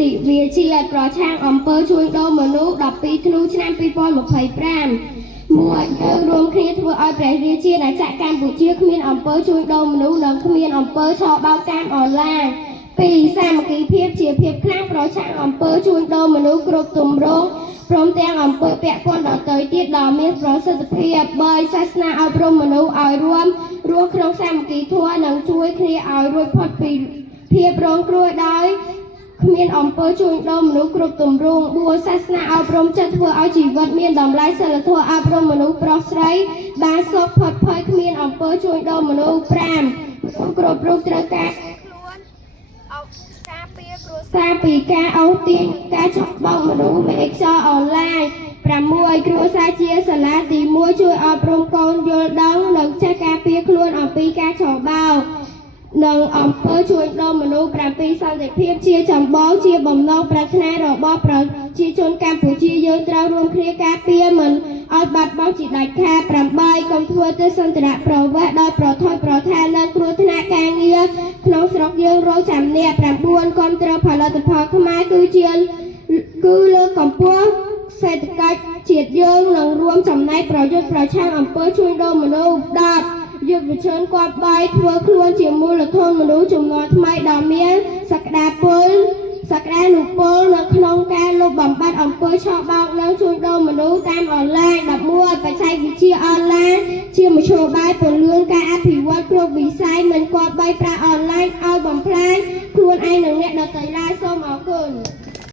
ติวิชีប្រឆាំងអំពើជួញដូរមនុស្ស12ធ្នូឆ្នាំ2025មួយយើងរួមគ្នាធ្វើឲ្យព្រះរាជាណាចក្រកម្ពុជាគ្មានអំពើជួញដូរមនុស្សនិងគ្មានអំពើឆបោកតាមអនឡាញពីសាមគ្គីភាពជាភាពខ្លាំងប្រឆាំងអំពើជួញដូរមនុស្សគ្រប់ទម្រង់ព្រមទាំងអំពើពាក់ព័ន្ធដទៃទៀតដ៏មានប្រសិទ្ធភាព3សាសនាអប់រំមនុស្សឲ្យរួមរស់ក្នុងសាមគ្គីធម៌និងជួយគ្នាឲ្យរួចផុតពីភាពរងគ្រោះដោយគ្មានអំពើជួញដូរមនុស្សគ្រប់ទម្រង់4សាសនាអប់រំចិត្តធ្វើឲ្យជីវិតមានតម្លៃសិលធម៌អប់រំមនុស្សប្រុសស្រីបានសុខផុតភ័យគ្មានអំពើជួញដូរមនុស្ស5គ្រប់រូបត្រូវការការពារគ្រួសារពីការអូសទាញការឆក់បោកមនុស្សមេខ្យល់អនឡាញ6គ្រួសារជាសាលាទី1ជួយអប់រំកូនយល់ដឹងនិងចេះការពារខ្លួនអំពីការឆក់បោកនិងអំពើជួញដូរមនុស្ស7សន្តិភាពជាចម្បងជាបំណងប្រាថ្នារបស់ប្រជាជនកម្ពុជាយើងត្រូវរួមគ្នាការពារមិនឲ្យបាត់បង់ជាដាច់ខាត8កុំធ្វើទស្សនៈប្រវត្តិដោយប្រថុយប្រថាននៅគ្រោះថ្នាក់ការងារក្នុងស្រុកយើងរងចាំអ្នក9គាំទ្រផលិតផលខ្មែរគឺលើកកម្ពស់សេដ្ឋកិច្ចជាតិយើងនិងរួមចំណែកប្រយុទ្ធប្រឆាំងអំពើជួញដូរមនុស្ស10យុវជនគាត់បាយធ្វើខ្លួនជាមូលធនមនុស្សជំនាន់ថ្មីដ៏មានសក្តានុពលនៅក្នុងការលុបបំបាត់អំពើឆបោកនិងជួញដូរមនុស្សតាមអនឡាញ11បច្ចេកវិទ្យាអនឡាញជាមធ្យោបាយពន្លឿនការអភិវឌ្ឍគ្រប់វិស័យមិនគប្បីប្រើអនឡាញឲ្យបំផ្លាញខ្លួនឯងនិងអ្នកដទៃឡើយសូមអរគុណ